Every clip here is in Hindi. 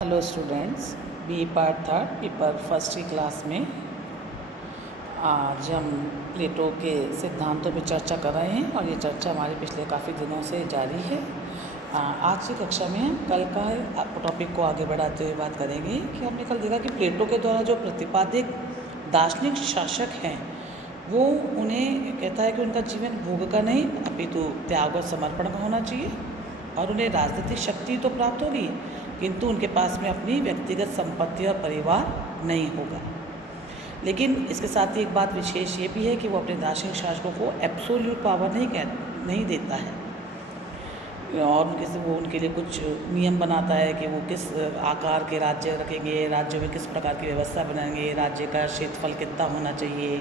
Hello students, B part third paper first की क्लास में आज हम प्लेटो के सिद्धांतों पर चर्चा कर रहे हैं और ये चर्चा हमारे पिछले काफ़ी दिनों से जारी है। आज की कक्षा में हम कल का टॉपिक को आगे बढ़ाते हुए बात करेंगे कि हमने कल देखा कि प्लेटो के द्वारा जो प्रतिपादित दार्शनिक शासक हैं वो उन्हें कहता है कि उनका जीवन भोग का नहीं अपितु त्याग और समर्पण का होना चाहिए और उन्हें राजनीतिक शक्ति तो प्राप्त होगी किंतु उनके पास में अपनी व्यक्तिगत संपत्ति और परिवार नहीं होगा। लेकिन इसके साथ ही एक बात विशेष ये भी है कि वो अपने दार्शनिक शासकों को एब्सोल्यूट पावर नहीं देता है और वो उनके लिए कुछ नियम बनाता है कि वो किस आकार के राज्य रखेंगे, राज्यों में किस प्रकार की व्यवस्था बनाएंगे, राज्य का क्षेत्रफल कितना होना चाहिए,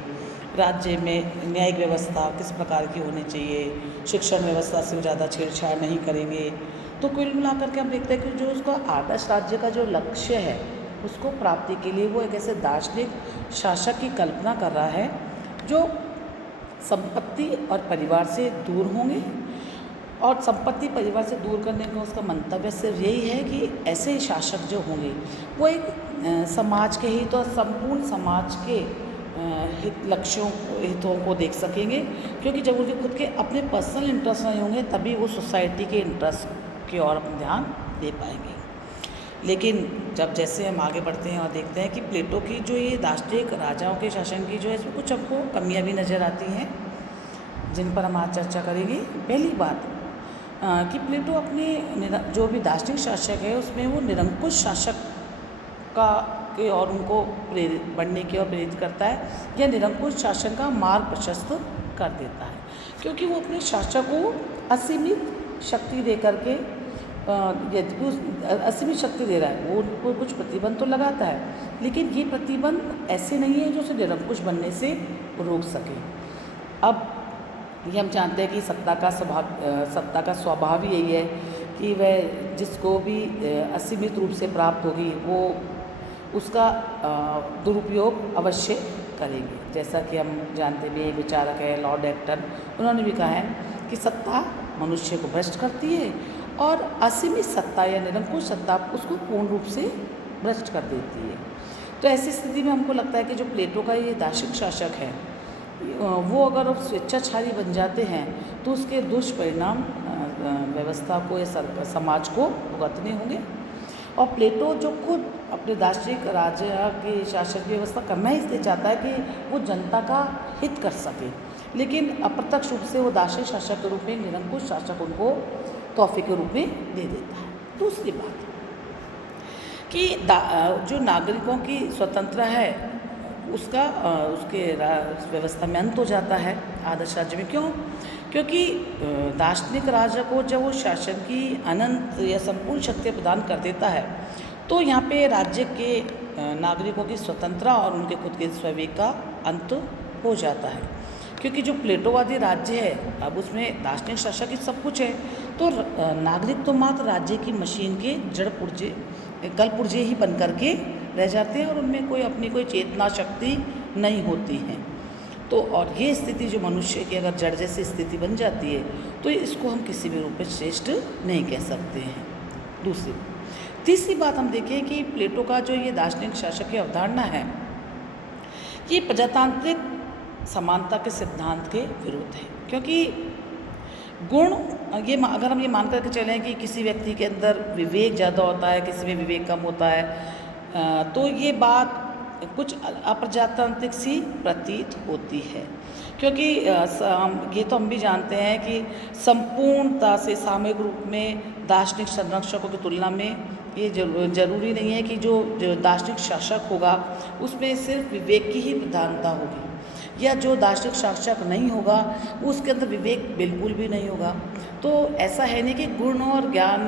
राज्य में न्यायिक व्यवस्था किस प्रकार की होनी चाहिए, शिक्षण व्यवस्था से ज़्यादा छेड़छाड़ नहीं करेंगे। तो कुल मिलाकर के हम देखते हैं कि जो उसका आदर्श राज्य का जो लक्ष्य है उसको प्राप्ति के लिए वो एक ऐसे दार्शनिक शासक की कल्पना कर रहा है जो संपत्ति और परिवार से दूर होंगे। और संपत्ति परिवार से दूर करने का उसका मंतव्य सिर्फ यही है कि ऐसे शासक जो होंगे वो एक समाज के हित और संपूर्ण समाज के हितों को देख सकेंगे, क्योंकि जब उनके खुद के अपने पर्सनल इंटरेस्ट नहीं होंगे तभी वो सोसाइटी के इंटरेस्ट की ओर अपना ध्यान दे पाएंगे। लेकिन जब जैसे हम आगे बढ़ते हैं और देखते हैं कि प्लेटो की जो ये दार्शनिक राजाओं के शासन की जो है इसमें कुछ हमको कमियां भी नज़र आती हैं जिन पर हम आज चर्चा करेंगे। पहली बात कि प्लेटो अपने जो भी दार्शनिक शासक है उसमें वो निरंकुश शासक का के और उनको प्रेरित बनने की ओर प्रेरित करता है या निरंकुश शासन का मार्ग प्रशस्त कर देता है, क्योंकि वो अपने शासक को असीमित शक्ति दे करके यदि असीमित शक्ति दे रहा है वो उनको कुछ प्रतिबंध तो लगाता है, लेकिन ये प्रतिबंध ऐसे नहीं है जो उसे निरंकुश बनने से रोक सके। अब ये हम जानते हैं कि सत्ता का स्वभाव ही यही है कि वह जिसको भी असीमित रूप से प्राप्त होगी वो उसका दुरुपयोग अवश्य करेंगे। जैसा कि हम जानते भी विचारक है लॉर्ड एक्टन, उन्होंने भी कहा है कि सत्ता मनुष्य को भ्रष्ट करती है और असीमित सत्ता या निरंकुश सत्ता उसको पूर्ण रूप से भ्रष्ट कर देती है। तो ऐसी स्थिति में हमको लगता है कि जो प्लेटो का ये दार्शनिक शासक है वो अगर अब स्वेच्छाचारी बन जाते हैं तो उसके दुष्परिणाम व्यवस्था को या समाज को भुगतने होंगे। और प्लेटो जो खुद अपने दार्शनिक राज्य की शासन की व्यवस्था करना ही इसलिए चाहता है कि वो जनता का हित कर सके, लेकिन अप्रत्यक्ष रूप से वो दार्शनिक शासक के रूप में निरंकुश शासक उनको तोहफे के रूप में दे देता है। दूसरी बात कि जो नागरिकों की स्वतंत्रता है उसका उसके व्यवस्था में अंत हो जाता है आदर्श राज्य में। क्यों? क्योंकि दार्शनिक राजा को जब वो शासन की अनंत या संपूर्ण शक्ति प्रदान कर देता है तो यहाँ पे राज्य के नागरिकों की स्वतंत्रता और उनके खुद के स्वविवेक का अंत हो जाता है। क्योंकि जो प्लेटोवादी राज्य है अब उसमें दार्शनिक शासक ही सब कुछ है, तो नागरिक तो मात्र राज्य की मशीन के जड़ पुर्जे कल पुर्जे ही बन करके रह जाते हैं और उनमें कोई चेतना शक्ति नहीं होती है। तो और ये स्थिति जो मनुष्य की अगर जड़ जैसी स्थिति बन जाती है तो इसको हम किसी भी रूप में श्रेष्ठ नहीं कह सकते हैं। तीसरी बात हम देखें कि प्लेटो का जो ये दार्शनिक शासक की अवधारणा है ये प्रजातांत्रिक समानता के सिद्धांत के विरुद्ध है, क्योंकि गुण ये अगर हम ये मान करके चलें कि किसी व्यक्ति के अंदर विवेक ज़्यादा होता है किसी में विवेक कम होता है तो ये बात कुछ अप्रजातांत्रिक सी प्रतीत होती है। क्योंकि ये तो हम भी जानते हैं कि संपूर्णता से सामूहिक रूप में दार्शनिक संरक्षकों की तुलना में ये जरूरी नहीं है कि जो दार्शनिक शासक होगा उसमें सिर्फ विवेक की ही प्रधानता होगी, या जो दार्शनिक शासक नहीं होगा उसके अंदर विवेक बिल्कुल भी नहीं होगा। तो ऐसा है नहीं कि गुण और ज्ञान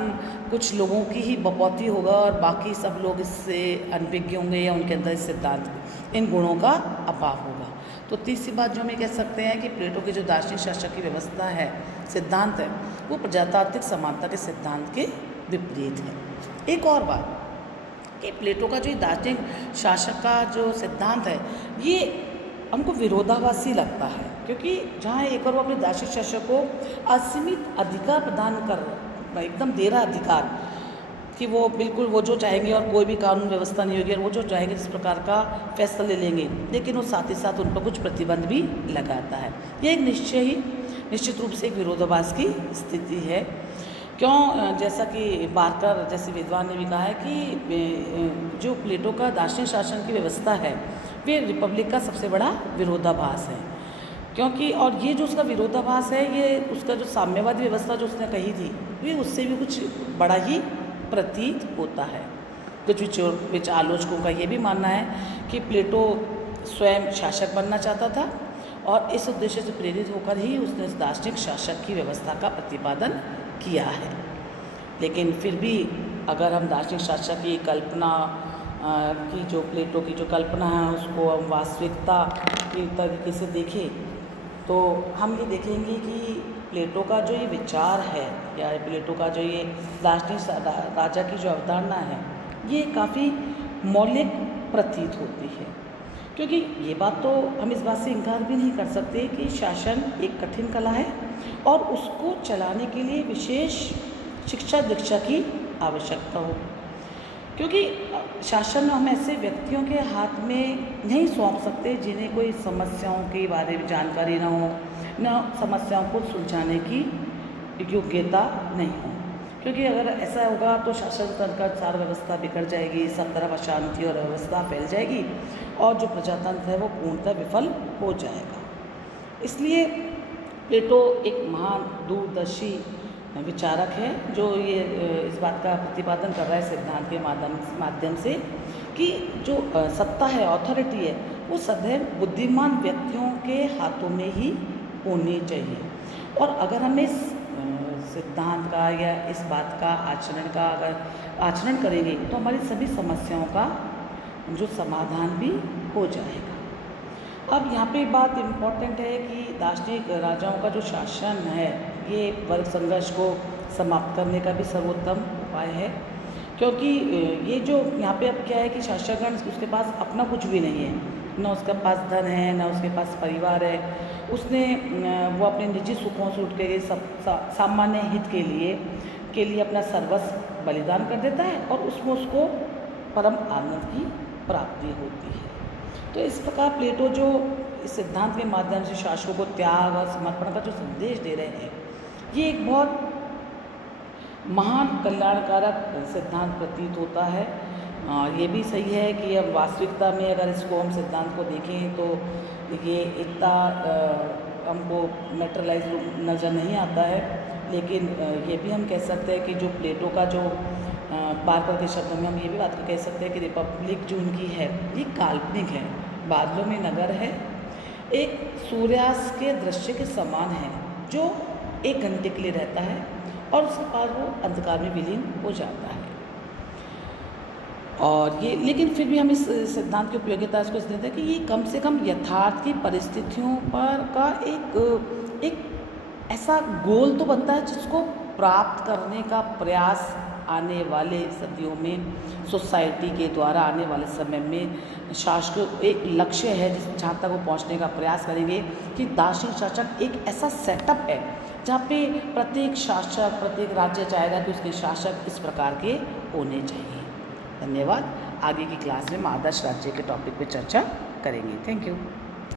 कुछ लोगों की ही बपौती होगा और बाकी सब लोग इससे अनभिज्ञ होंगे या उनके अंदर इस सिद्धांत इन गुणों का अभाव होगा। तो तीसरी बात जो हम ये कह सकते हैं कि प्लेटो की जो दार्शनिक शासक की व्यवस्था है सिद्धांत है वो प्रजातांत्रिक समानता के सिद्धांत के विपरीत है। एक और बात कि प्लेटो का जो दार्शनिक शासक का जो सिद्धांत है ये हमको विरोधाभासी लगता है, क्योंकि जहाँ एक और वो अपने दार्शनिक शासक को असीमित अधिकार प्रदान कर एकदम दे रहा अधिकार कि वो बिल्कुल वो जो चाहेंगे और कोई भी कानून व्यवस्था नहीं होगी और वो जो चाहेंगे जिस प्रकार का फैसला ले लेंगे, लेकिन वो साथ ही साथ उन पर कुछ प्रतिबंध भी लगाता है। ये एक निश्चित रूप से एक विरोधाभास की स्थिति है। क्यों? जैसा कि बार्कर जैसे विद्वान ने भी कहा है कि जो प्लेटो का दार्शनिक शासन की व्यवस्था है वे रिपब्लिक का सबसे बड़ा विरोधाभास है। क्योंकि और ये जो उसका विरोधाभास है, ये उसका जो साम्यवादी व्यवस्था जो उसने कही थी, ये उससे भी कुछ बड़ा ही प्रतीत होता है। कुछ आलोचकों का ये भी मानना है कि प्लेटो स्वयं शासक बनना चाहता था और इस उद्देश्य से प्रेरित होकर ही उसने इस दार्शनिक शासक की व्यवस्था का प्रतिपादन किया है। लेकिन फिर भी अगर हम दार्शनिक शासक की कल्पना की जो प्लेटो की जो कल्पना है उसको हम वास्तविकता की तरीके से देखें तो हम ये देखेंगे कि प्लेटो का जो ये विचार है या प्लेटो का जो ये दार्शनिक राजा की जो अवधारणा है ये काफ़ी मौलिक प्रतीत होती है। क्योंकि ये बात तो हम इस बात से इनकार भी नहीं कर सकते कि शासन एक कठिन कला है और उसको चलाने के लिए विशेष शिक्षा दीक्षा की आवश्यकता हो। क्योंकि शासन हम ऐसे व्यक्तियों के हाथ में नहीं सौंप सकते जिन्हें कोई समस्याओं के बारे में जानकारी ना हो, न समस्याओं को सुलझाने की योग्यता नहीं हो। क्योंकि अगर ऐसा होगा तो शासन तंत्र का सारी व्यवस्था बिगड़ जाएगी, सब तरफ अशांति और अव्यवस्था फैल जाएगी और जो प्रजातंत्र है वो पूर्णतः विफल हो जाएगा। इसलिए प्लेटो एक महान दूरदर्शी विचारक है जो ये इस बात का प्रतिपादन कर रहा है सिद्धांत के माध्यम से कि जो सत्ता है, अथॉरिटी है, वो सदैव बुद्धिमान व्यक्तियों के हाथों में ही होनी चाहिए। और अगर हम इस सिद्धांत का या इस बात का अगर आचरण करेंगे तो हमारी सभी समस्याओं का जो समाधान भी हो जाएगा। अब यहाँ पे बात इम्पॉर्टेंट है कि दार्शनिक राजाओं का जो शासन है ये वर्ग संघर्ष को समाप्त करने का भी सर्वोत्तम उपाय है। क्योंकि ये जो यहाँ पे अब क्या है कि शासकगण उसके पास अपना कुछ भी नहीं है, न उसके पास धन है, न उसके पास परिवार है। उसने वो अपने निजी सुखों से उठ के सब सामान्य हित के लिए अपना सर्वस्व बलिदान कर देता है और उसमें उसको परम आनंद की प्राप्ति होती है। तो इस प्रकार प्लेटो जो इस सिद्धांत के माध्यम से शासकों को त्याग और समर्पण का जो संदेश दे रहे हैं, ये एक बहुत महान कल्याणकारक सिद्धांत प्रतीत होता है। ये भी सही है कि अब वास्तविकता में अगर इसको हम सिद्धांत को देखें तो ये इतना हमको मैटेरियलाइज नज़र नहीं आता है। लेकिन ये भी हम कह सकते हैं कि जो प्लेटो का जो बार्कर के शब्दों में हम ये भी बात कह सकते हैं कि रिपब्लिक जो उनकी है ये काल्पनिक है, बादलों में नगर है, एक सूर्यास्त के दृश्य के समान है जो 1 घंटे के लिए रहता है और उसके बाद वो अंधकार में विलीन हो जाता है। और ये लेकिन फिर भी हम इस सिद्धांत की उपयोगिता इसको इस देते हैं कि ये कम से कम यथार्थ की परिस्थितियों पर का एक ऐसा गोल तो बनता है जिसको प्राप्त करने का प्रयास आने वाले सदियों में सोसाइटी के द्वारा आने वाले समय में शासक एक लक्ष्य है जहाँ तक वो पहुँचने का प्रयास करेंगे कि दार्शनिक शासक एक ऐसा सेटअप है जहाँ पे प्रत्येक राज्य चाहेगा कि उसके शासक इस प्रकार के होने चाहिए। धन्यवाद। आगे की क्लास में हम आदर्श राज्य के टॉपिक पे चर्चा करेंगे। Thank you.